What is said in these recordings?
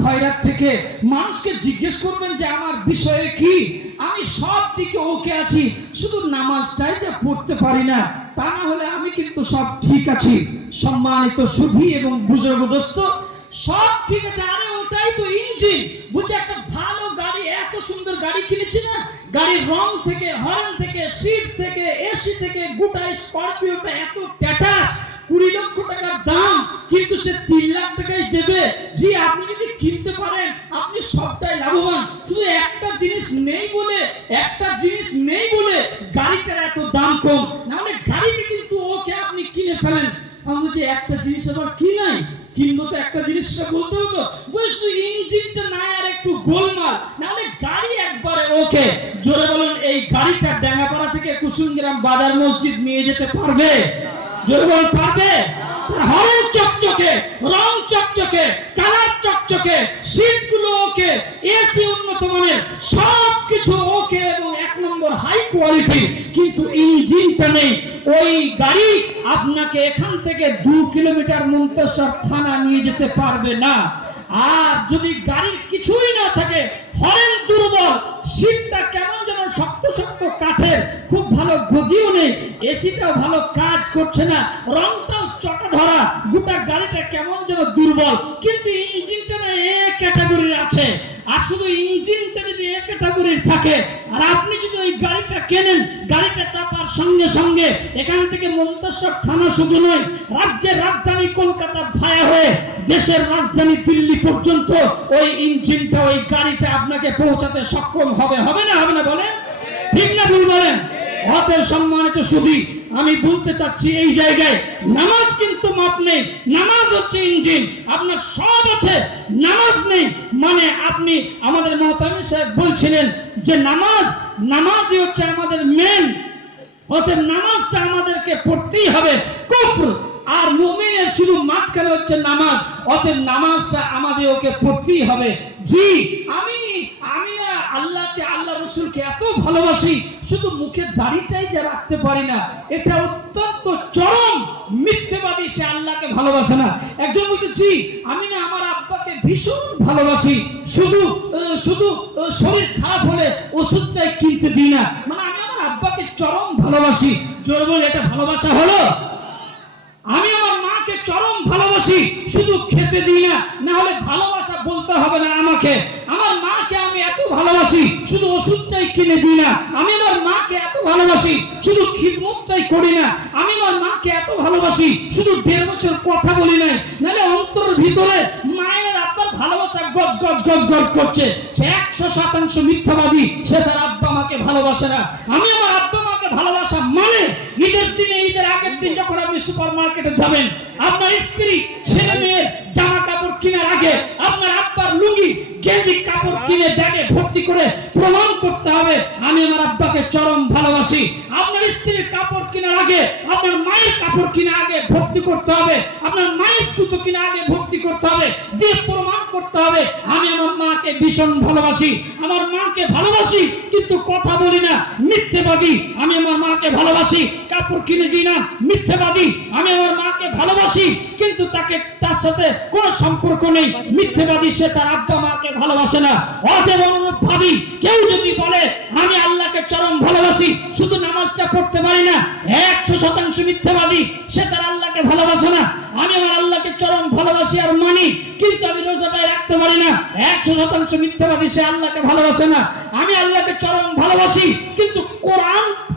খয়রাত থেকে মানুষকে জিজ্ঞেস করবেন যে আমার বিষয়ে কি, আমি সব দিকে ওকে আছি, শুধু নামাজটাই যে পড়তে পারি না, তা না হলে আমি কিন্তু সব ঠিক আছি। সম্মানিত সুধী এবং বুজুর্গ দোস্ত, সব ঠিক আছে, আরে ওটাই তো ইঞ্জিন। বুঝছে একটা ভালো গাড়ি, এত সুন্দর গাড়ি কিনেছি না, গাড়ির রং থেকে, হর্ন থেকে, সিট থেকে, এসি থেকে, গোটা স্করপিওটা এত ট্যাটাস, 20 লক্ষ টাকার দাম, কিন্তু সে 3 লাখ টাকায় দেবে। জি, আপনি যদি কিনতে পারেন আপনি সবটাই লাভবান। শুধু একটা জিনিস নেই বলে গাড়িটার এত দাম কম, না হলে গাড়িটা কিন্তু ওকে আপনি কিনে ফেলেন। আমি বলছি একটা জিনিস আবার কি নাই, কিনবো তো একটা জিনিসটা বলতে হতো, শুধু ইঞ্জিনটা নাই আর একটু গোলমাল, না হলে গাড়ি একবারে ওকে। জোরে বলুন, এই গাড়িটা ডাঙ্গাপাড়া থেকে কুসুমগ্রাম বাজার মসজিদ নিয়ে যেতে পারবে? জোরে বলুন, পারবে? হর্ন চকচকে, রং চকচকে, কালার চকচকে, সিটগুলো ওকে, এসি উন্নত মানের, সবকিছু ওকে এবং 1 নম্বর হাই কোয়ালিটি, কিন্তু ইঞ্জিনটা নেই। ওই গাড়ি আপনাকে এখান থেকে 2 কিলোমিটার মুন্তাসির থানা নিয়ে যেতে পারবে না। আর যদি গাড়ির কিছুই না থাকে, হর্ন দুর্বল, সিটটা কেমন যেন শক্ত শক্ত কাঠের, খুব ভালো গদিও নেই, এসিটাও ভালো কাজ করছে না, রংটাও চটা ধরা, গোটা গাড়িটা কেমন যেন দুর্বল, কিন্তু ইঞ্জিনটা না এ ক্যাটাগরির আছে। আর শুধু ইঞ্জিনটা যদি এ ক্যাটাগরির থাকে, আর আপনি যদি ওই গাড়িটা কেনেন, গাড়িটা চাপার সঙ্গে সঙ্গে এখান থেকে মুন্তাসির থানা শুধু নয়, রাজ্যের রাজধানী কলকাতা ভায়া হয়ে দেশের রাজধানী দিল্লি পর্যন্ত ওই ইঞ্জিনটা, ওই গাড়িটা আপনাকে পৌঁছাতে সক্ষম হবে না বলেন? ঠিক না ভুল বলেন? অতএব সম্মানিত সুধী, আমি বলতে চাচ্ছি এই জায়গায় নামাজ কিন্তু মাপ নেই। নামাজ হচ্ছে ইঞ্জিন, আপনার সব আছে, নামাজ নেই মানে আপনি, আমাদের মুহতামিম সাহেব বলছিলেন যে নামাজই হচ্ছে আমাদের মেন। অতএব নামাজটা আমাদেরকে পড়তেই হবে। কুফর আর মুমিনের শুধু মাঝখানে হচ্ছে নামাজ, অতএব নামাজটা আমাদের ওকে পড়তেই হবে। জি, আমি আল্লাহকে, আল্লাহ রসুলকে এত ভালোবাসি, শুধু মুখের দাড়িটাই যে রাখতে পারি না, এটা অত্যন্ত চরম মিথ্যাবাদী, সে আল্লাহকে ভালোবাসে না। একজন বলছে জি, আমি না আমার আব্বাকে ভীষণ ভালোবাসি, শুধু শরীর খারাপ হলে ওষুধটাই কিনতে দিই না, মানে আমি আমার আব্বাকে চরম ভালোবাসি। জোর বলে এটা ভালোবাসা হলো? আমি আমার মাকে চরম ভালোবাসি, শুধু খেতে দিই না, না হলে ভালোবাসা বলতে হবে না আমাকে। আমার মাকে আমি এত ভালোবাসি, শুধু ওষুধটাই কিনে দিই না। আমি আমার মাকে এত ভালোবাসি, শুধু খিদমতটাই করি না। আমি আমার মাকে এত ভালোবাসি, শুধু 1.5 বছর কথা বলি নাই, নাহলে অন্তরের ভিতরে মায়ের আব্বার ভালোবাসা গজ গজ গজ গজ করছে। সে 100% মিথ্যাবাদী, সে তার আব্বা মাকে ভালোবাসে না। আমি আমার আব্বা মাকে ভালোবাসা মানে ঈদের দিনে, ঈদের আগের দিন যখন আপনি সুপার মার্কেটে যাবেন, আপনার স্ত্রী ছেলে মেয়ের জামা কাপড় কেনার আগে আপনার আব্বার লুঙ্গি গেঞ্জি কাপড় কিনে ব্যাগে ভর্তি করে প্রমাণ করতে হবে আমি আমার আব্বাকে চরম ভালোবাসি। আপনার স্ত্রীর কাপড় কেনার আগে, আপনার মায়ের কাপড় কেনার আগে ভর্তি করতে হবে, আপনার মায়ের জুতো কেনার আগে ভর্তি করতে হবে, দিয়ে প্রমাণ করতে হবে আমি আমার মাকে ভীষণ ভালোবাসি। আমার মাকে ভালোবাসি কিন্তু কথা বলি না, মিথ্যাবাদী। আমি আমার মাকে ভালোবাসি, কাপড় কিনে দিই না, মিথ্যাবাদী। আমি আমার মাকে ভালোবাসি কিন্তু তার সাথে কোনো সম্পর্ক নেই, মিথ্যাবাদী। সে তার আব্বা মাকে ভালোবাসে না। অতএব অনুরূপভাবে কেউ যদি বলে আমি আল্লাহকে চরম ভালোবাসি, শুধু নামাজটা পড়তে পারি না, 100% মিথ্যাবাদী। সে তার আল্লাহকে ভালোবাসে না। আমি আমার আল্লাহকে চরম ভালোবাসি আর মানি, কিন্তু আমি রোজাটাই রাখতে পারি না, 100% মিথ্যাবাদী। সে আল্লাহকে ভালোবাসে না। আমি আল্লাহকে চরম ভালোবাসি কিন্তু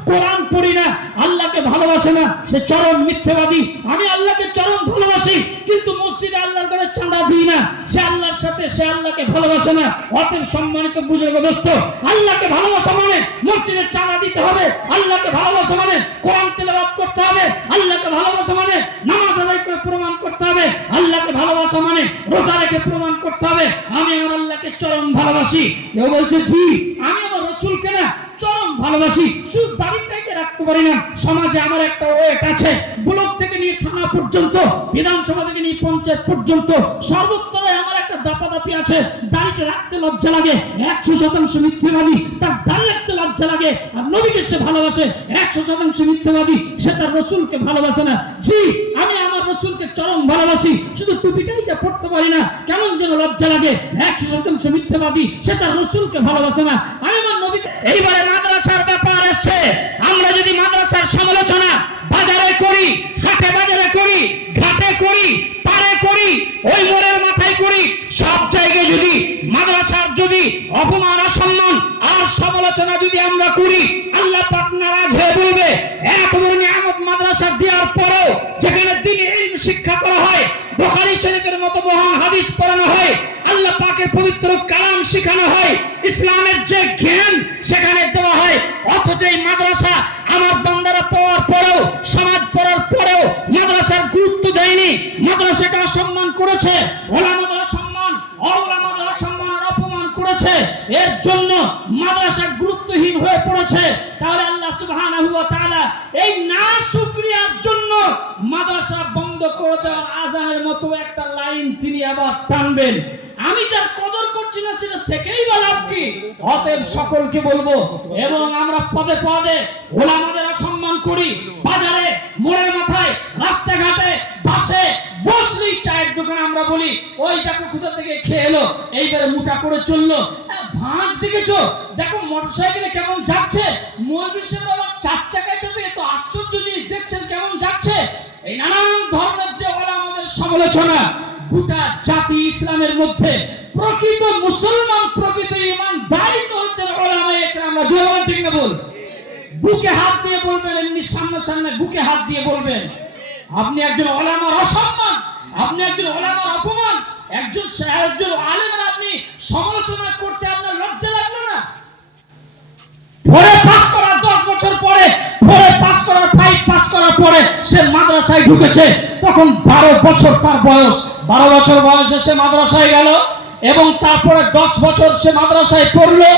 কোরআন পড়ি না, আল্লাহকে ভালোবাসে না, সে চরম মিথ্যাবাদী। আমি আল্লাহকে চরম ভালোবাসি কিন্তু মসজিদে আল্লাহর ঘরে চাঁদা দিই না, সে আল্লাহর সাথে, সে আল্লাহকে ভালোবাসে না। অতএব সম্মানিত বুজুর্গ দোস্ত, আল্লাহকে ভালোবাসা মানে মসজিদে চাঁদা দিতে হবে, আল্লাহকে ভালোবাসা মানে কোরআন তেলাওয়াত করতে হবে, আল্লাহকে ভালোবাসা মানে নামাজ আদায় করে প্রমাণ করতে হবে, আল্লাহকে ভালোবাসা মানে রোজা রেখে প্রমাণ করতে হবে আমি আমার আল্লাহকে চরম ভালোবাসি। কেউ বলছে জি, আমি আমার রাসূলকে না চরম ভালোবাসি, শুধু দাড়িটাকে রাখতে পারি না। সমাজে আমার একটা ওয়েট আছে, ব্লক থেকে নিয়ে থানা পর্যন্ত, বিধানসভা থেকে নিয়ে পঞ্চায়েত পর্যন্ত, সর্বত্রই আমার একটা দাপাদাপি আছে। দাড়িটা রাখতে লজ্জা লাগে, 100% মিথ্যাবাদী। তার দাড়ি রাখতে লজ্জা লাগে, আর নবীকে সে ভালোবাসে, 100% মিথ্যাবাদী। সে তার রাসূলকে ভালোবাসে না। জি, আমি আমার রাসূলকে চরম ভালোবাসি, শুধু টুপিটাই যা পড়তে পারি না, কেমন যেন লজ্জা লাগে। 100% মিথ্যাবাদী, সে তার রাসূলকে ভালোবাসে না। আমি আমার নবী। এইবারে মাদ্রাসার ব্যাপার আসছে। আমরা যদি মাদ্রাসার সমালোচনা বাজারে করি, হাটে বাজারে করি, ঘাটে করি, পারে করি, ওই মোড়ের মাথায় করি, সব জায়গায় যদি মাদ্রাসার যদি অপমান অসম্মান আর সমালোচনা যদি আমরা করি, আল্লাহ পাক নারাজ হয়ে বলবে এত বড় নিয়ামত মাদ্রাসা দেওয়ার পরেও যেখানে দ্বীনি ইলম শিক্ষা করা হয়, বুখারী শরীফের মতো মহান হাদিস পড়ানো হয়, আল্লাহ পাকের পবিত্র কালাম শেখানো হয়, ইসলামের যে জ্ঞান সেখানে দেওয়া হয়, অথচ এই মাদ্রাসা আমার বান্দারা পড়ার পরেও, সমাজ পড়ার পরেও মাদ্রাসার গুরুত্ব দেয়নি, মাদ্রাসাকে অসম্মান করেছে, ওলামাদের সম্মান, ওলামাদের সম্মান অপমান করেছে। এর জন্য মাদ্রাসা গুরুত্বহীন হয়ে পড়েছে। তাহলে আল্লাহ সুবহানাহু ওয়া তাআলা এই না শুকরিয়ার জন্য মাদ্রাসা বন্ধ করে দেওয়ার আযানের মতো একটা লাইন তিনি আবার টানবেন। আমি যার কদর করছি না সেটা থেকেই বা লাভ কি? অতএব সকলকে বলবো, এবং আমরা পদে পদে ওলামাদের সম্মান করি, বাজারে, মোড়ের মাথায়, রাস্তাঘাটে, বাসে বসলেই চায়ের দোকানে আমরা বলি ওই দেখো কোথা থেকে খেয়ে এলো, এইবারে মোটা করে চললো। ভাঁজ দেখেছো, দেখো মোটরসাইকেলে কেমন যাচ্ছে, মৌলভী সাহেব আবার 4 চাকায় যাবে, এত আশ্চর্য জিনিস দেখছেন কেমন যাচ্ছে। এই নানান ধরনের যে ওলামাদের সমালোচনা, গোটা জাতি ইসলামের মধ্যে প্রকৃত মুসলমান, প্রকৃত ঈমানদারই তো হচ্ছেন ওলামায়ে একরাম। জোরে ঠিক না বল? বুকে হাত দিয়ে বলবেন, এমনি সামনে সামনে বুকে হাত দিয়ে বলবেন আপনি একজন ওলামার অসম্মান, আপনি একজন ওলামার অপমান, একজন আলেমের আপনি সমালোচনা করতে আপনার লজ্জা লাগলো না? পরে পাস করার 10 বছর পরে, পরে পাস করার 5 পাস করার পরে সে মাদ্রাসায় ঢুকেছে, তখন 12 বছর তার বয়স। 12 বছর বয়সে সে মাদ্রাসায় গেল, এবং তারপরে 10 বছর সে মাদ্রাসায় পড়লো।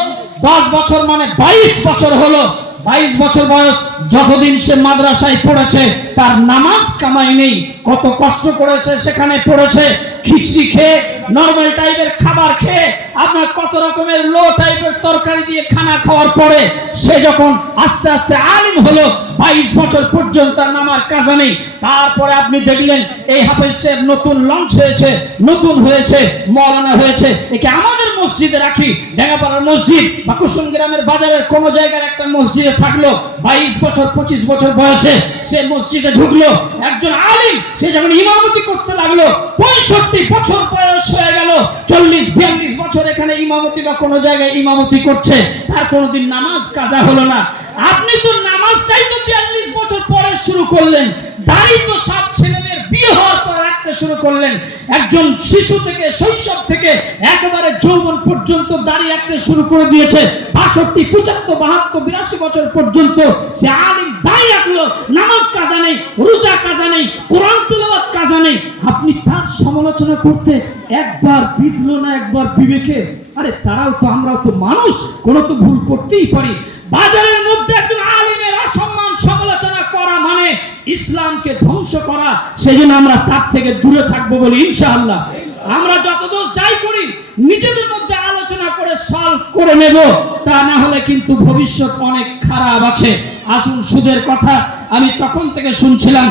10 বছর মানে 22 বছর হলো। 22 বছর বয়স, যতদিন সে মাদ্রাসায় পড়েছে তার নামাজ কামাই নেই। কত কষ্ট করেছে সেখানে পড়েছে, খিচড়ি খেয়ে, নরমাল টাইপের খাবার খেয়ে, আপনার কত রকমের লো টাইপের তরকারি দিয়ে খানা খাওয়ার পরে সে যখন আস্তে আস্তে আলিম হলো, 22 বছর পর্যন্ত তার নামার কাজা নেই। তারপরে আপনি দেখলেন এই হাফেজের নতুন লঞ্চ হয়েছে, নতুন হয়েছে, মাওলানা হয়েছে। একে আমাদের মসজিদে রাখি, ঢাকাপাড়ার মসজিদ বা কুসুম গ্রামের বাজারের কোন জায়গার একটা মসজিদে থাকলো, 22 বছর 25 বছর বয়সে সে মসজিদে ঢুকলো, একজন আলিম। সে যখন ইমামতি করতে লাগলো, 65 বছর বয়স হয়ে গেল, 40-42 বছর এখানে ইমামতি বা কোন জায়গায় ইমামতি করছে, তার কোনোদিন নামাজ কাজা হলো না। আপনি তো নামাজটাই তো 42 বছর পরে শুরু করলেন, দাড়ি তো সব ছেলেমেয়ের বিয়ে হওয়ার পর রাখতে শুরু করলেন। একজন শিশু থেকে, শৈশব থেকে একেবারে যৌবন পর্যন্ত দাড়ি রাখতে শুরু করে দিয়েছে। 62, 75, 72, 82 বছর পর্যন্ত সে আলিম, দাড়ি রাখলো, নামাজ কাজা নেই, রোজা কাজা নেই, কোরআন তিলাওয়াত কাজা নেই। আপনি তার সমালোচনা করতে একবার বিধলো না একবার বিবেকে? আরে তারাও তো, আমরাও তো মানুষ, কোনো তো ভুল করতেই পারি। বাজারের মধ্যে একজন আলিমের অসম্মান সমালোচনা করা মানে ইসলামকে ধ্বংস করা। সেজন্য আমরা তার থেকে দূরে থাকবো বলি ইনশাআল্লাহ। আমরা যতদূর যাই করি নিজেদের মধ্যে আলোচনা করে সলভ করে নেব, তা না হলে কিন্তু ভবিষ্যৎ অনেক খারাপ আছে। আসুন সুদের কথা আমি তখন থেকে শুনছিলাম,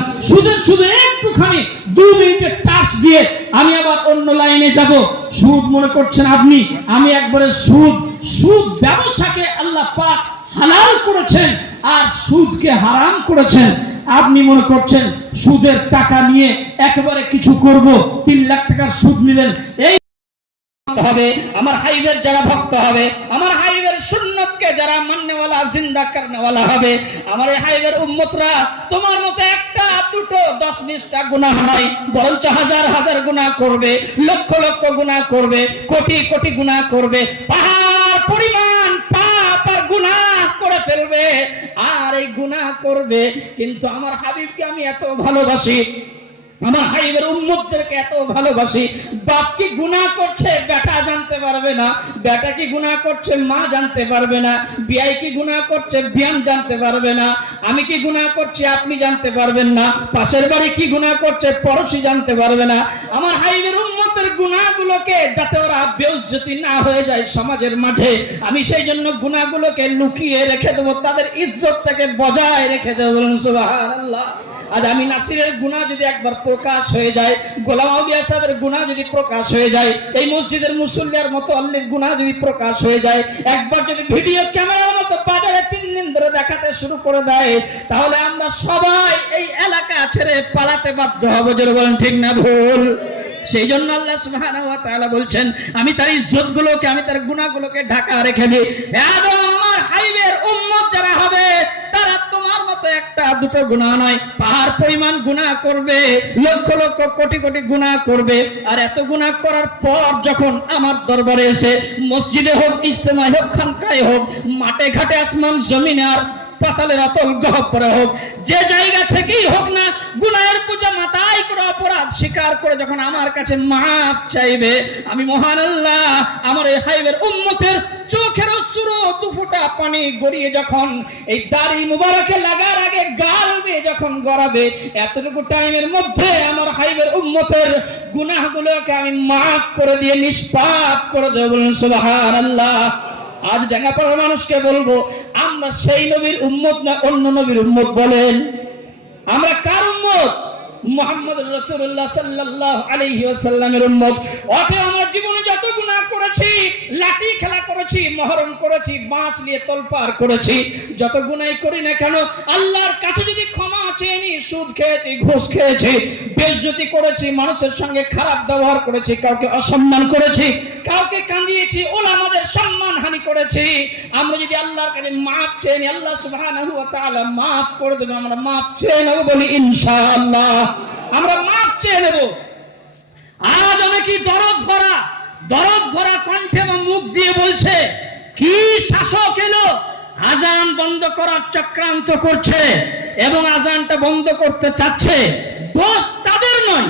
সুদের একটুখানি 2 মিনিটের টাচ দিয়ে আমি আবার অন্য লাইনে যাব। সুদ মনে করছেন আপনি, আমি একবারে সুদ ব্যবসাকে আল্লাহ পাক হালাল করেছেন আর সুদকে হারাম করেছেন। আপনি মনে করছেন সুদের টাকা নিয়ে একেবারে কিছু করব, 3 লাখ টাকার সুদ নিলেন, এই হবে আমার হাইবের যারা ভক্ত হবে, আমার হাইবের সুন্নতকে যারা মাননেওয়ালা, জিন্দা করনেওয়ালা হবে, আমার এই হাইবের উম্মতরা তোমার মতো একটা দুটো 10-20টা গুনাহ নয়, বরঞ্চ হাজার হাজার গুনাহ করবে, লক্ষ লক্ষ গুনাহ করবে, কোটি কোটি গুনাহ করবে, পাহাড় পরিমাণ পাপ আর গুনাহ করে ফেলবে। আর এই গুনাহ করবে, কিন্তু আমার হাবিবকে আমি এত ভালোবাসি, আমার হাইবের উম্মতদেরকে এত ভালোবাসি। বাপ কি গুনাহ করছে বেটা জানতে পারবে না, বেটা কি গুনাহ করছে মা জানতে পারবে না, বিয়াই কি গুনাহ করছে বিয়ান জানতে পারবে না, আমি কি গুনাহ করছি আপনি জানতে পারবেন না, পাশের বাড়ি কি গুনাহ করছে পড়োশি জানতে পারবে না। আমার হাইবের উম্মতের গুনাহগুলোকে যাতে ওরা বেইজ্জতি না হয়ে যায় সমাজের মাঝে, আমি সেই জন্য গুনাহগুলোকে লুকিয়ে রেখে দেবো, তাদের ইজ্জতটাকে বজায় রেখে দেবো। বলুন সুবহানাল্লাহ। আজ আমি নাসিরের গুনাহ যদি একবার প্রকাশ হয়ে যায়, গোলাম আউলিয়া সাহেবের গুনাহ যদি প্রকাশ হয়ে যায়, এই মসজিদের মুসল্লির মতো আল্লাহর গুনাহ যদি প্রকাশ হয়ে যায়, একবার যদি ভিডিও ক্যামেরার মতো বাজারে 3 দিন ধরে দেখাতে শুরু করে দেয়, তাহলে আমরা সবাই এই এলাকা ছেড়ে পালাতে বাধ্য হব। জোরে বলেন ঠিক না ভুল? সেই জন্য আল্লাহ সুবহানাহু ওয়া তাআলা বলছেন, আমি তার ইজ্জতগুলোকে, আমি তার গুনাহগুলোকে ঢাকা রেখে দিই। আদম আমার হাবিবের উম্মত যারা হবে, তারা তোমার মতো একটা দুটো গুনাহ নয়, পাহাড় পরিমাণ গুনাহ করবে, লক্ষ লক্ষ কোটি কোটি গুনাহ করবে। আর এত গুনাহ করার পর যখন আমার দরবারে এসে, মসজিদে হোক, ইজতেমায় হোক, খানকায় হোক, মাঠে ঘাটে, আসমান জমিনে আর পাতালের অতল গহ্বরে হোক, যে জায়গা থেকেই হোক না, গুনাহের পূজা মাথায় করে অপরাধ স্বীকার করে যখন আমার কাছে মাফ চাইবে, আমি মহান আল্লাহ আমার এই হাবিবের উম্মতের চোখের অশ্রু দুফোঁটা পানি গড়িয়ে যখন এই দাড়ি মুবারকে লাগার আগে গাল দিয়ে যখন গড়াবে, এতটুকু টাইমের মধ্যে আমার হাবিবের উম্মতের গুনাহগুলোকে আমি মাফ করে দিয়ে নিষ্পাপ করে দেব। বলুন সুবহানাল্লাহ। আজ ডাঙ্গাপাড়ার মানুষকে বলবো, আমরা সেই নবীর উম্মত না অন্য নবীর উম্মত? বলেন আমরা কার উম্মত? মুহাম্মদ রাসূলুল্লাহ সাল্লাল্লাহু আলাইহি ওয়াসাল্লামের উম্মত। ওকে আমার জীবনে যত গুনাহ করেছি, লাঠি খেলা করেছি, মহরম করেছি, বাঁশ নিয়ে তোলপাড় করেছি, যত গুনাহই করি না কেন, আল্লাহর কাছে যদি ক্ষমা চেয়ে নি, সুদ খেয়েছি, ঘুষ খেয়েছি, বেইজ্জতি করেছি, মানুষের সঙ্গে খারাপ ব্যবহার করেছি, কাউকে অসম্মান করেছি, কাউকে কাঁদিয়েছি, ওলামাদের সম্মানহানি করেছি, আমরা যদি আল্লাহর কাছে মাফ চেয়ে নি, আল্লাহ সুবহানাহু ওয়া তাআলা মাফ করে দেবেন। আমরা মাফ চেয়ে নেব, বলি ইনশাআল্লাহ আমরা মাফ চেয়ে নেব। আজ অনেকে দরদ ভরা কণ্ঠে বা মুখ দিয়ে বলছে, কি শাসক এলো, আজান বন্ধ করার চক্রান্ত করছে এবং আজানটা বন্ধ করতে চাচ্ছে। দোষ তাদের নয়,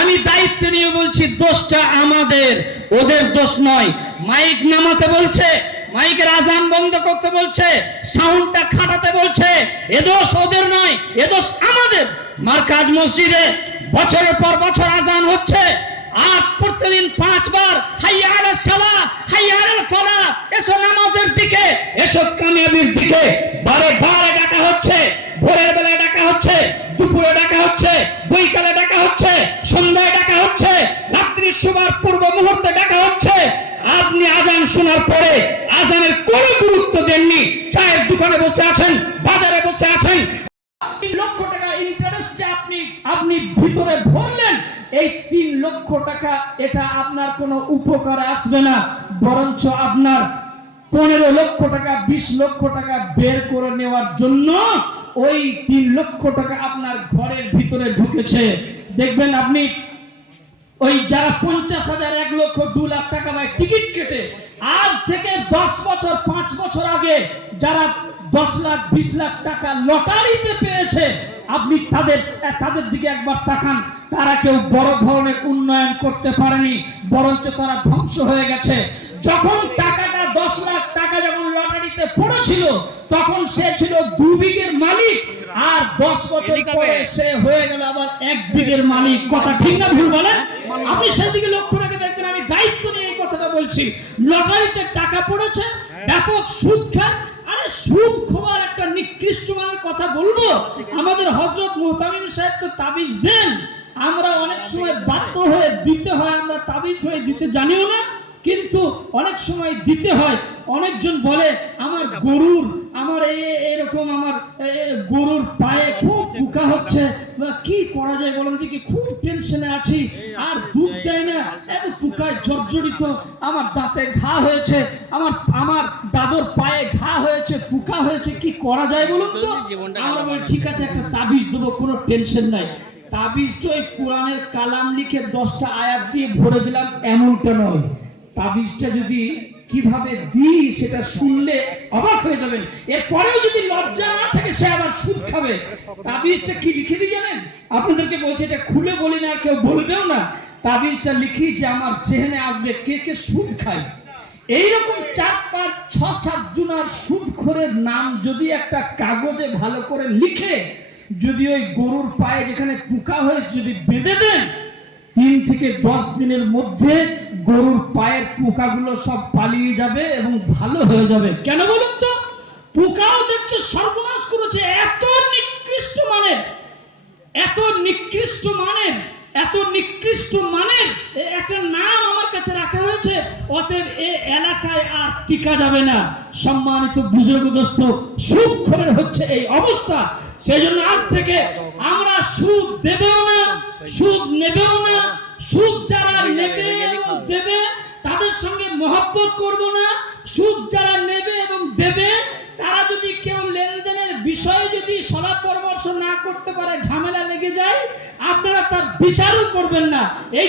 আমি দায়িত্ব নিয়ে বলছি, দোষটা আমাদের, ওদের দোষ নয়। মাইক নামাতে বলছে, মাইকের আজান বন্ধ করতে বলছে, সাউন্ডটা খাটাতে বলছে, এ দোষ ওদের নয়, এ দোষ আমাদের। মারকাজ মসজিদে বছরের পর বছর আজান হচ্ছে, আর প্রতিদিন 5 বার হাইয়া আলাস সালাহ, হাইয়া আলাল ফালাহ, এসো নামাজের দিকে, এসো কামিয়াবির দিকে বারে বারে ডাকা হচ্ছে। ভোরের বেলায় ডাকা হচ্ছে, দুপুরে ডাকা হচ্ছে, বৈকালে ডাকা হচ্ছে, সন্ধ্যায় ডাকা হচ্ছে, রাত্রির শোবার পূর্ব মুহূর্তে ডাকা হচ্ছে। আপনি আজান শোনার পরে আজানের কোনো গুরুত্ব দেননি, চায়ের দোকানে বসে আছেন, বাজারে বসে আছেন, 3 লক্ষ টাকা ইন্টারেস্টে আপনি ভিতরে ভরলেন, এই 3 লক্ষ টাকা এটা আপনার কোনো উপকারে আসবে না, বরঞ্চ আপনার 15 লক্ষ টাকা, 20 লক্ষ টাকা বের করে নেওয়ার জন্য ওই 3 লক্ষ টাকা আপনার ঘরের ভিতরে ঢুকেছে। দেখবেন আপনি ওই যারা 50,000, 1 লক্ষ, 2 লাখ টাকা ভাই টিকিট কেটে, আজ থেকে 10 বছর 5 বছর আগে যারা 10 লাখ 20 লাখ টাকা লটারিতে পেয়েছে, আপনি তাদের দিকে একবার তাকান, তারা কেউ বড় ধরনের উন্নয়ন করতে পারেনি, বরঞ্চ তারা ধ্বংস হয়ে গেছে। যখন টাকাটা 10 লাখ টাকা যখন লটারিতে পড়েছিল, তখন সে ছিল 2 বিঘের মালিক, আর 10 বছর পরে সে হয়ে গেল আবার 1 বিঘের মালিক। কথা ঠিক না ভুল বলেন? আপনি সেদিকে লক্ষ্য রেখে দেখবেন, আমি দায়িত্ব নিয়ে এই কথাটা বলছি। লটারিতে টাকা পড়েছে, ব্যাপক সুদ খায়। আরে সুদ খাওয়ার একটা নিকৃষ্ট মানের কথা বলবো? আমাদের হযরত মুহতামিম সাহেব তো তাবিজ দেন, আমরা অনেক সময় বাধ্য হয়ে দিতে হয়, আমরা তাবিজ হয়ে দিতে জানিও না, কিন্তু অনেক সময় দিতে হয়। অনেকজন বলে, আমার গরুর পায়ে খুব পোকা হচ্ছে, কি করা যায় বলেন দেখি, খুব টেনশনে আছি, আর দুধ দেয় না, এত পোকায় জর্জরিত, আমার দাঁতে ঘা হয়েছে, আমার দাদর পায়ে ঘা হয়েছে, পোকা হয়েছে, কি করা যায় বলুন তো? আমরা বলি ঠিক আছে, একটা তাবিজ দেবো, কোনো টেনশন নাই। তাবিজ তো এই কোরআনের কালাম লিখে 10টা আয়াত দিয়ে ভরে দিলাম, এমনটা নয়। তাবিজটা যদি কিভাবে দিই সেটা শুনলে অবাক হয়ে যাবেন। এরপরেও যদি লজ্জা না থাকে, সে আবার সুদ খাবে। তাবিজটা কি লিখে দিই জানেন? আপনাদেরকে বলছি, এটা খুলে বলি না, কেউ বলবেও না। তাবিজটা লিখি যে আমার জেহেনে আসবে কে কে সুদ খায়। এইরকম 4, 5, 6, 7 জনের সুদখোরের নাম যদি একটা কাগজে ভালো করে লিখে, যদি ওই গরুর পায়ে যেখানে পোকা হয়েছে যদি বেঁধে দেন, 3 থেকে 10 দিনের মধ্যে গরুর পায়ের পোকাগুলো সব পালিয়ে যাবে এবং ভালো হয়ে যাবে। কেন বলুন তো? পোকাও দেখছে সর্বনাশ করেছে, এত নিকৃষ্ট মানের এত নিকৃষ্ট মানের একটা নাম আমার কাছে রাখা হয়েছে, অতএব এই এলাকায় আর টিকা যাবে না। সম্মানিত বুজুর্গদোস্ত, সুদখোরের হচ্ছে এই অবস্থা। সেই জন্য আজ থেকে আমরা সুদ দেবেও না, সুদ নেবেও না। সুদ যারা নেবে এবং দেবে তাদের সঙ্গে মহব্বত করব না। সুদ যারা নেবে এবং দেবে তারা যদি কেউ লেনদেনের বিষয়ে যদি সলা পরামর্শ না করতে পারে, ঝামেলা লেগে যায়, আপনারা তার বিচারও করবেন না। এই